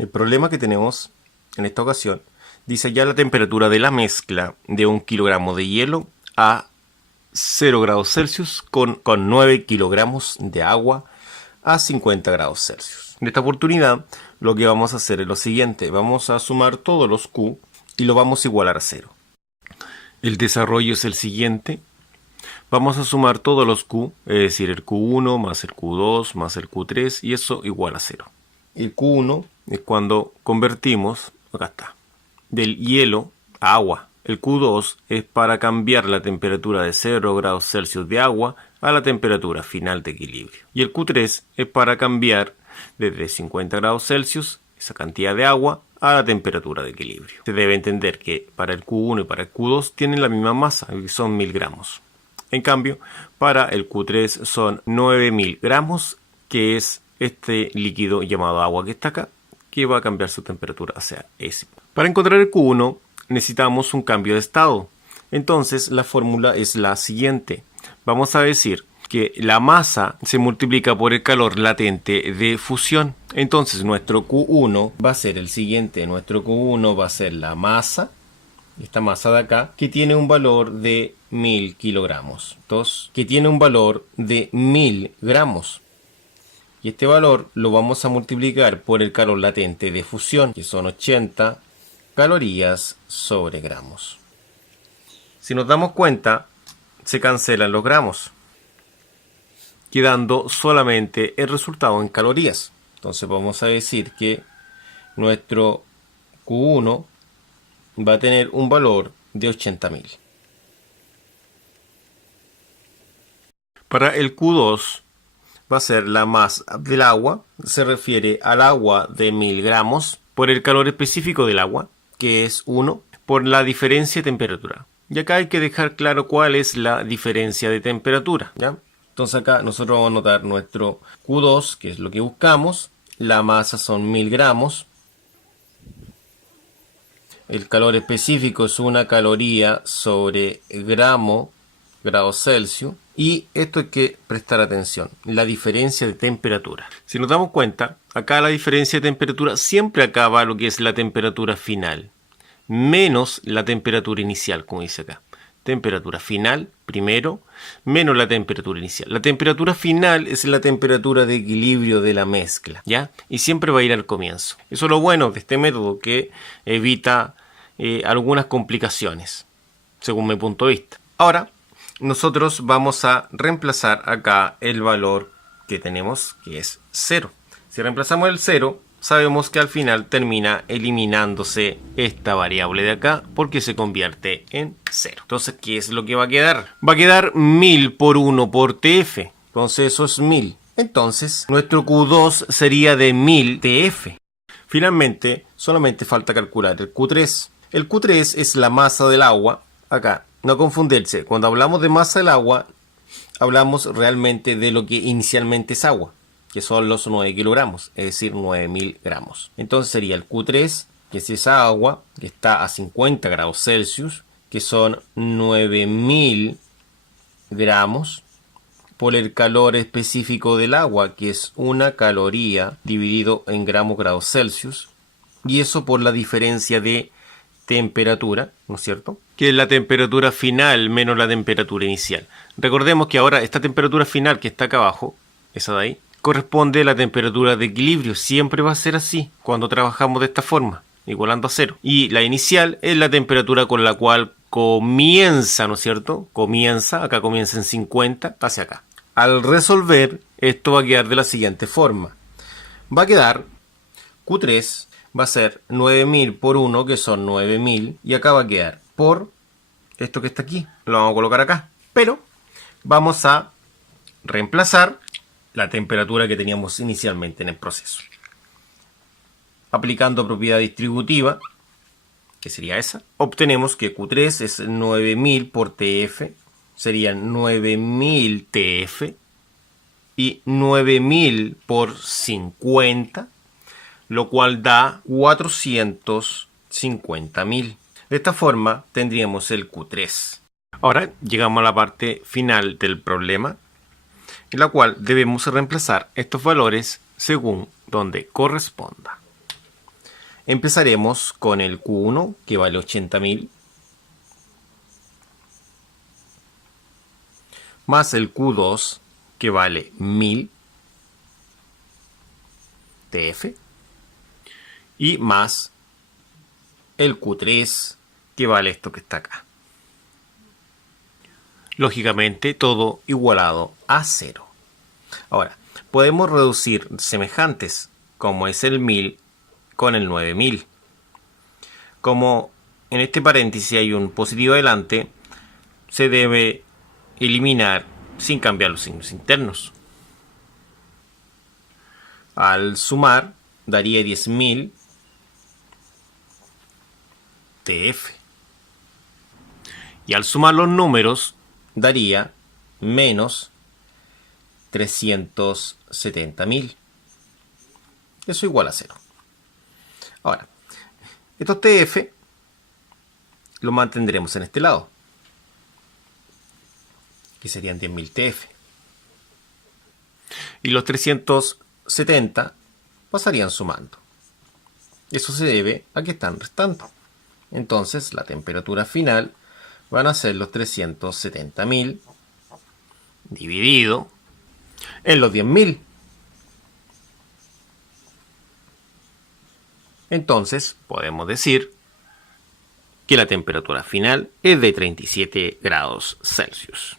El problema que tenemos en esta ocasión dice ya la temperatura de la mezcla de 1 kilogramo de hielo a 0 grados Celsius con 9 kilogramos de agua a 50 grados Celsius. En esta oportunidad lo que vamos a hacer es lo siguiente. Vamos a sumar todos los Q y lo vamos a igualar a 0. El desarrollo es el siguiente. Vamos a sumar todos los Q, es decir, el Q1 más el Q2 más el Q3 y eso igual a 0. El Q1 es cuando convertimos, acá está, del hielo a agua. El Q2 es para cambiar la temperatura de 0 grados Celsius de agua a la temperatura final de equilibrio. Y el Q3 es para cambiar desde 50 grados Celsius, esa cantidad de agua, a la temperatura de equilibrio. Se debe entender que para el Q1 y para el Q2 tienen la misma masa, que son 1000 gramos. En cambio, para el Q3 son 9000 gramos, que es este líquido llamado agua que está acá, que va a cambiar su temperatura hacia ese. Para encontrar el Q1 necesitamos un cambio de estado. Entonces la fórmula es la siguiente. Vamos a decir que la masa se multiplica por el calor latente de fusión. Entonces nuestro Q1 va a ser el siguiente. Nuestro Q1 va a ser la masa, esta masa de acá, que tiene un valor de 1000 kilogramos. Entonces, que tiene un valor de 1000 gramos. Y este valor lo vamos a multiplicar por el calor latente de fusión, que son 80 calorías sobre gramos. Si nos damos cuenta, se cancelan los gramos, quedando solamente el resultado en calorías. Entonces vamos a decir que nuestro Q1 va a tener un valor de 80.000. Para el Q2 va a ser la masa del agua, se refiere al agua de 1000 gramos por el calor específico del agua, que es 1, por la diferencia de temperatura. Y acá hay que dejar claro cuál es la diferencia de temperatura, ¿ya? Entonces acá nosotros vamos a anotar nuestro Q2, que es lo que buscamos. La masa son 1000 gramos. El calor específico es 1 caloría sobre grados Celsius. Y esto hay que prestar atención, la diferencia de temperatura. Si nos damos cuenta, acá la diferencia de temperatura siempre acaba lo que es la temperatura final, menos la temperatura inicial, como dice acá. Temperatura final, primero, menos la temperatura inicial. La temperatura final es la temperatura de equilibrio de la mezcla, ¿ya? Y siempre va a ir al comienzo. Eso es lo bueno de este método, que evita algunas complicaciones, según mi punto de vista. Ahora, nosotros vamos a reemplazar acá el valor que tenemos, que es 0. Si reemplazamos el 0, sabemos que al final termina eliminándose esta variable de acá porque se convierte en 0. Entonces, ¿qué es lo que va a quedar? Va a quedar 1000 por 1 por TF. Entonces, eso es 1000. Entonces, nuestro Q2 sería de 1000 TF. Finalmente, solamente falta calcular el Q3. El Q3 es la masa del agua. Acá, no confundirse. Cuando hablamos de masa del agua, hablamos realmente de lo que inicialmente es agua, que son los 9 kilogramos, es decir, 9000 gramos. Entonces sería el Q3, que es esa agua, que está a 50 grados Celsius, que son 9000 gramos, por el calor específico del agua, que es 1 caloría dividido en gramos grados Celsius, y eso por la diferencia de temperatura, ¿no es cierto? Que es la temperatura final menos la temperatura inicial. Recordemos que ahora esta temperatura final que está acá abajo, esa de ahí, corresponde a la temperatura de equilibrio. Siempre va a ser así cuando trabajamos de esta forma, igualando a 0. Y la inicial es la temperatura con la cual comienza, ¿no es cierto? Acá comienza en 50, hacia acá. Al resolver, esto va a quedar de la siguiente forma. Va a quedar Q3 va a ser 9000 por 1, que son 9000, y acá va a quedar por esto que está aquí. Lo vamos a colocar acá. Pero vamos a reemplazar la temperatura que teníamos inicialmente en el proceso. Aplicando propiedad distributiva, que sería esa, obtenemos que Q3 es 9000 por TF, serían 9000 TF, y 9000 por 50, lo cual da 450.000. De esta forma tendríamos el Q3. Ahora llegamos a la parte final del problema, en la cual debemos reemplazar estos valores según donde corresponda. Empezaremos con el Q1, que vale 80.000, más el Q2, que vale 1000 TF, y más el Q3, que vale esto que está acá. Lógicamente, todo igualado a 0. Ahora, podemos reducir semejantes, como es el 1000 con el 9000. Como en este paréntesis hay un positivo adelante, se debe eliminar sin cambiar los signos internos. Al sumar, daría 10.000 TF. Y al sumar los números, daría menos 370.000. Eso igual a 0. Ahora, estos TF los mantendremos en este lado, que serían 10.000 TF. Y los 370 pasarían sumando. Eso se debe a que están restando. Entonces, la temperatura final van a ser los 370.000 dividido en los 10.000. Entonces, podemos decir que la temperatura final es de 37 grados Celsius.